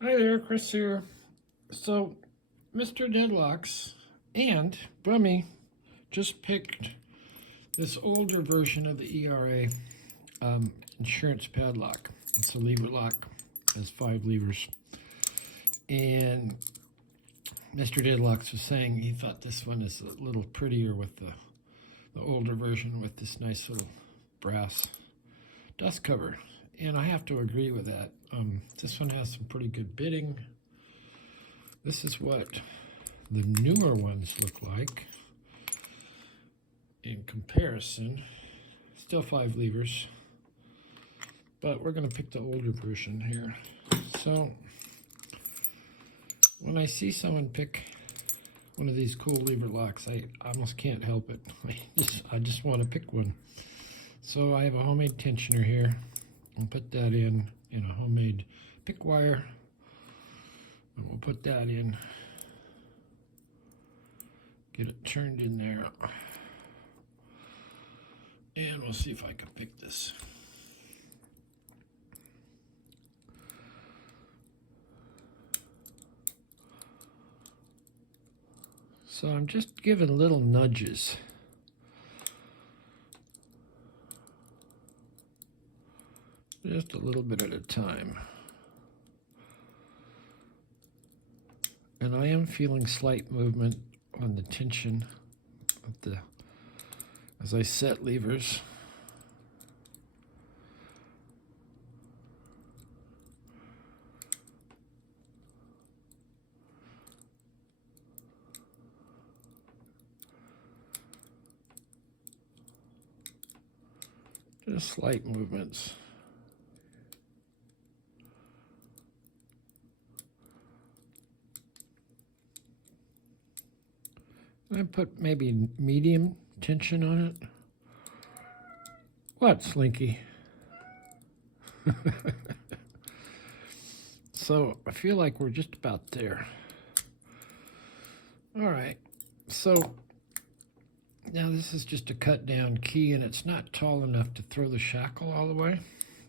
Hi there, Chris here. So, Mr. Deadlocks and Brummy just picked this older version of the ERA insurance padlock. It's a lever lock, has 5 levers. And Mr. Deadlocks was saying he thought this one is a little prettier with the older version with this nice little brass dust cover. And I have to agree with that. This one has some pretty good bitting. This is what the newer ones look like in comparison. Still 5 levers, but we're going to pick the older version here. So when I see someone pick one of these cool lever locks, I almost can't help it. I just want to pick one. So I have a homemade tensioner here. I'll put that in a homemade pick wire. And we'll put that in, get it turned in there, and we'll see if I can pick this. So I'm just giving little nudges. Just a little bit at a time. And I am feeling slight movement on the tension of as I set levers. Just slight movements. I put maybe medium tension on it. What, Slinky? So I feel like we're just about there. All right, so now this is just a cut down key, and it's not tall enough to throw the shackle all the way,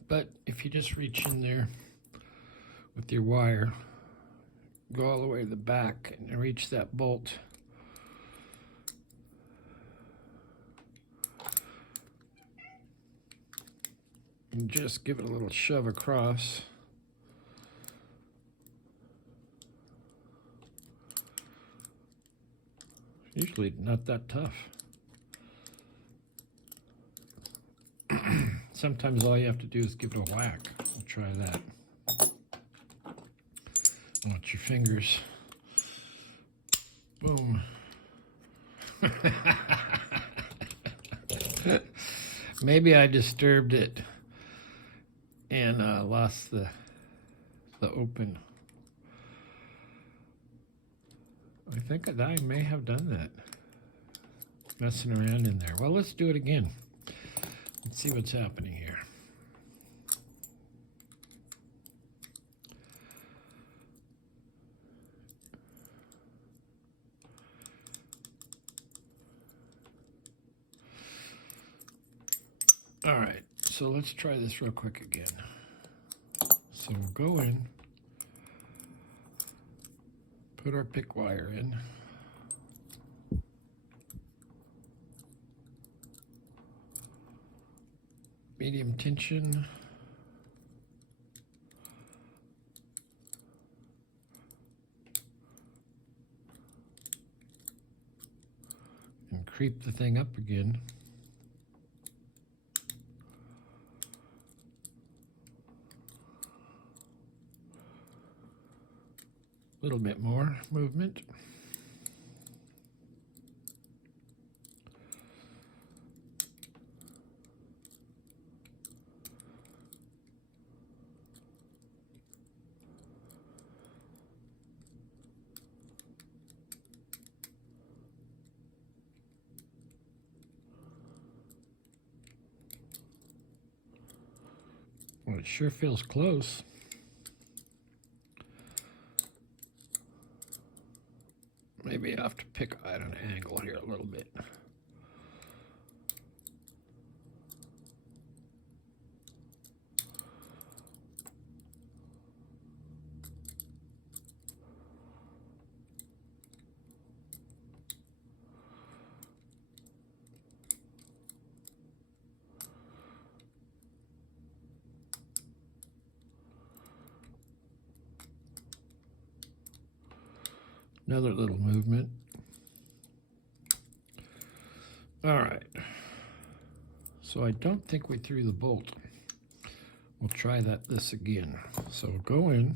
but if you just reach in there with your wire, go all the way to the back and reach that bolt, and just give it a little shove across. Usually not that tough. Sometimes all you have to do is give it a whack. We'll try that. Watch your fingers. Boom. Maybe I disturbed it and lost the open. I think I may have done that. Messing around in there. Well, let's do it again. Let's see what's happening here. All right, so let's try this real quick again. So we'll go in, put our pick wire in. Medium tension. And creep the thing up again. A little bit more movement. Well, it sure feels close. Maybe I have to pick at an angle here a little bit. Another little movement. All right. So I don't think we threw the bolt. We'll try this again. So go in.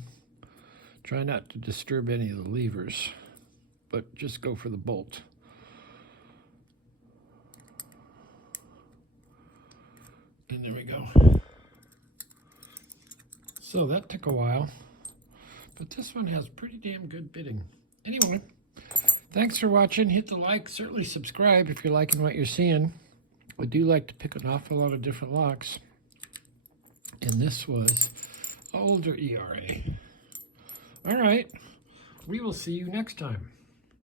Try not to disturb any of the levers, but just go for the bolt. And there we go. So that took a while, but this one has pretty damn good bitting. Anyway, thanks for watching. Hit the like, certainly subscribe if you're liking what you're seeing. I do like to pick an awful lot of different locks. And this was older ERA. All right, we will see you next time.